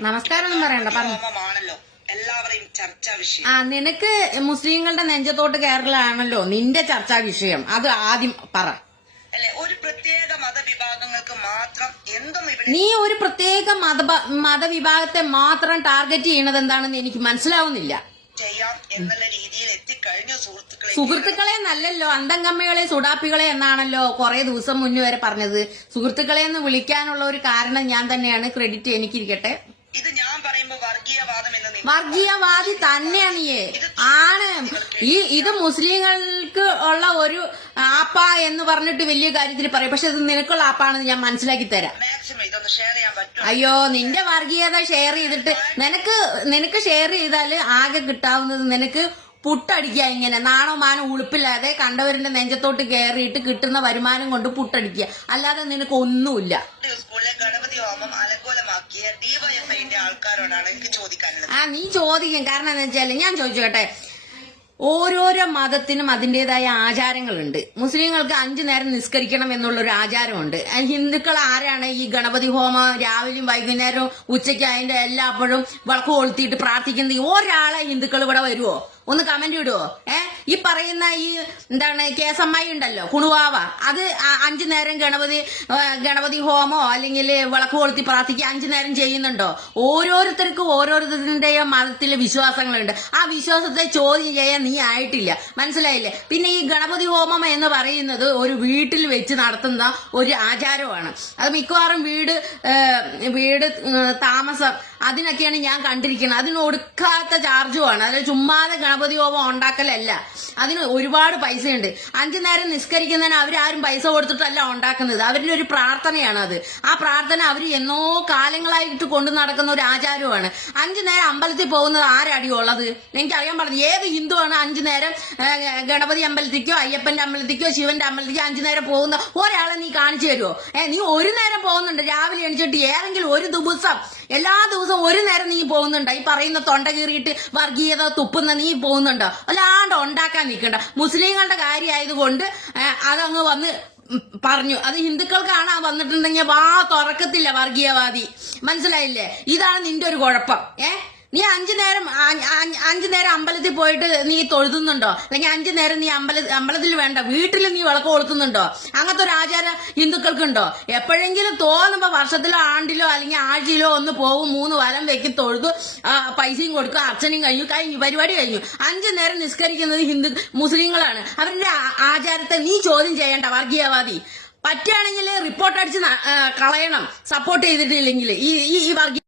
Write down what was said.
നമസ്കാരം ഒന്നും പറയണ്ട പറഞ്ഞു ഹോമമാണല്ലോ എല്ലാവരെയും ചർച്ചാ വിഷയം. ആ നിനക്ക് മുസ്ലിങ്ങളുടെ നെഞ്ചത്തോട്ട് കേരളാണല്ലോ നിന്റെ ചർച്ചാ വിഷയം. അത് ആദ്യം പറ. അല്ലെ ഒരു പ്രത്യേക മതവിഭാഗങ്ങൾക്ക് മാത്രം എന്തും നീ ഒരു പ്രത്യേക മത മതവിഭാഗത്തെ മാത്രം ടാർഗറ്റ് ചെയ്യണത് എന്താണെന്ന് എനിക്ക് മനസ്സിലാവുന്നില്ല. ചെയ്യാം എന്നുള്ള രീതിയിൽ എത്തിക്കഴിഞ്ഞു സുഹൃത്തുക്കളെ. സുഹൃത്തുക്കളെ നല്ലല്ലോ അന്തംഗമ്മകളെ സുഡാപ്പികളെ എന്നാണല്ലോ കുറെ ദിവസം മുന്നേ വരെ പറഞ്ഞത്. സുഹൃത്തുക്കളെ എന്ന് വിളിക്കാനുള്ള ഒരു കാരണം ഞാൻ തന്നെയാണ്. ക്രെഡിറ്റ് എനിക്കിരിക്കട്ടെ. വർഗീയവാദം തന്നെയാണ് നീ ആണ്. ഈ ഇത് മുസ്ലിങ്ങൾക്ക് ഉള്ള ഒരു ആപ്പ എന്ന് പറഞ്ഞിട്ട് വലിയ കാര്യത്തിൽ പറയും. പക്ഷെ ഇത് നിനക്കുള്ള ആപ്പാണെന്ന് ഞാൻ മനസ്സിലാക്കി തരാം. അയ്യോ നിന്റെ വർഗീയത ഷെയർ ചെയ്തിട്ട് നിനക്ക് നിനക്ക് ഷെയർ ചെയ്താൽ ആകെ കിട്ടാവുന്നത് നിനക്ക് പുട്ടടിക്കുക ഇങ്ങനെ. നാണോ മാനോ ഉളുപ്പില്ലാതെ കണ്ടവരുടെ നെഞ്ചത്തോട്ട് കയറിയിട്ട് കിട്ടുന്ന വരുമാനം കൊണ്ട് പുട്ടടിക്കുക. അല്ലാതെ നിനക്ക് ഒന്നുമില്ല. സ്കൂളിലെ ഗണപതി ഹോമം അലങ്കോലമാക്കിയ ഡിവൈഎഫ്ഐന്റെ ആൾക്കാരോടാണ് എനിക്ക് ചോദിക്കാനുള്ളത്. ആ നീ ചോദിക്കും. കാരണം എന്താ വെച്ചാൽ ഞാൻ ചോദിച്ചോട്ടെ ഓരോരോ മതത്തിനും അതിന്റെതായ ആചാരങ്ങളുണ്ട്. മുസ്ലിങ്ങൾക്ക് അഞ്ചു നേരം നിസ്കരിക്കണം എന്നുള്ളൊരു ആചാരമുണ്ട്. ഹിന്ദുക്കൾ ആരാണ്? ഈ ഗണപതി ഹോമം രാവിലെയും വൈകുന്നേരവും ഉച്ചയ്ക്ക് അതിന്റെ എല്ലാപ്പോഴും വിളക്ക് കൊളുത്തിയിട്ട് പ്രാർത്ഥിക്കുന്നത് ഒരാളെ ഹിന്ദുക്കൾ ഇവിടെ വരുമോ ഒന്ന് കമന്റ് ഇടുവോ ഏ? ഈ പറയുന്ന ഈ എന്താണ് കേസമ്മായി ഉണ്ടല്ലോ കുണുവാവ. അത് അഞ്ചു നേരം ഗണപതി ഗണപതി ഹോമോ അല്ലെങ്കിൽ വിളക്ക് കൊളുത്തി പ്രാർത്ഥിക്കുക അഞ്ചു നേരം ചെയ്യുന്നുണ്ടോ? ഓരോരുത്തർക്കും ഓരോരുത്തരുടെയും മതത്തിലെ വിശ്വാസങ്ങളുണ്ട്. ആ വിശ്വാസത്തെ ചോദ്യം ചെയ്യാൻ നീ ആയിട്ടില്ല. മനസ്സിലായില്ലേ? പിന്നെ ഈ ഗണപതി ഹോമം എന്ന് പറയുന്നത് ഒരു വീട്ടിൽ വെച്ച് നടത്തുന്ന ഒരു ആചാരമാണ്. അത് മിക്കവാറും വീട് വീട് താമസം അതിനൊക്കെയാണ് ഞാൻ കണ്ടിരിക്കുന്നത്. അതിന് ഒടുക്കാത്ത ചാർജുമാണ് അതിൽ ചുമ്മാതെ ഗണപതി ഹോമം ഉണ്ടാക്കലല്ല. അതിന് ഒരുപാട് പൈസയുണ്ട്. അഞ്ചു നേരം നിസ്കരിക്കുന്നതിന് അവരാരും പൈസ കൊടുത്തിട്ടല്ല ഉണ്ടാക്കുന്നത്. അവരുടെ ഒരു പ്രാർത്ഥനയാണ് അത്. ആ പ്രാർത്ഥന അവർ എന്നോ കാലങ്ങളായിട്ട് കൊണ്ടു നടക്കുന്ന ഒരു ആചാരമാണ് അഞ്ചു നേരം അമ്പലത്തിൽ പോകുന്നത് ആരടി ഉള്ളത്? എനിക്കറിയാൻ പറഞ്ഞു ഏത് ഹിന്ദുവാണ് അഞ്ചു നേരം ഗണപതി അമ്പലത്തിക്കോ അയ്യപ്പന്റെ അമ്പലത്തിക്കോ ശിവന്റെ അമ്പലത്തിക്കോ അഞ്ചു നേരം പോകുന്ന? ഒരാളെ നീ കാണിച്ചു തരുമോ ഏ നീ ഒരു നേരം പോകുന്നുണ്ട്. രാവിലെ എണിച്ചിട്ട് ഏതെങ്കിലും ഒരു ദിവസം എല്ലാ ദിവസവും ഒരു നേരം നീ പോകുന്നുണ്ടോ? ഈ പറയുന്ന തൊണ്ട കീറിയിട്ട് വർഗീയത തുപ്പുന്ന നീ പോകുന്നുണ്ടോ? അല്ലാണ്ട് ഉണ്ടാക്കാൻ നിൽക്കണ്ട. മുസ്ലിങ്ങളുടെ കാര്യമായതുകൊണ്ട് അതങ്ങ് വന്ന് പറഞ്ഞു. അത് ഹിന്ദുക്കൾക്കാണ് ആ വന്നിട്ടുണ്ടെങ്കിൽ വാ തുറക്കത്തില്ല വർഗീയവാദി. മനസ്സിലായില്ലേ? ഇതാണ് നിന്റെ ഒരു കുഴപ്പം. ഏ? നീ അഞ്ചു നേരം അഞ്ചു നേരം അമ്പലത്തിൽ പോയിട്ട് നീ തൊഴുതുന്നുണ്ടോ? അല്ലെങ്കിൽ അഞ്ചു നേരം നീ അമ്പല അമ്പലത്തിൽ വേണ്ട വീട്ടിൽ നീ വിളക്ക് കൊളുത്തുന്നുണ്ടോ? അങ്ങനത്തെ ഒരു ആചാരം ഹിന്ദുക്കൾക്കുണ്ടോ? എപ്പോഴെങ്കിലും തോന്നുമ്പോ വർഷത്തിലോ ആണ്ടിലോ അല്ലെങ്കിൽ ആഴ്ചയിലോ ഒന്ന് പോകും മൂന്ന് വലം വെക്കി തൊഴുതു പൈസയും കൊടുക്കും അർച്ചനയും കഴിഞ്ഞു കഴിഞ്ഞു പരിപാടി കഴിഞ്ഞു. അഞ്ചു നേരം നിസ്കരിക്കുന്നത് ഹിന്ദു മുസ്ലിങ്ങളാണ്. അവരുടെ ആചാരത്തെ നീ ചോദ്യം ചെയ്യേണ്ട വർഗീയവാദി. പറ്റുകയാണെങ്കിൽ റിപ്പോർട്ട് അടിച്ച് കളയണം സപ്പോർട്ട് ചെയ്തിട്ടില്ലെങ്കിൽ ഈ- ഈ വർഗീയ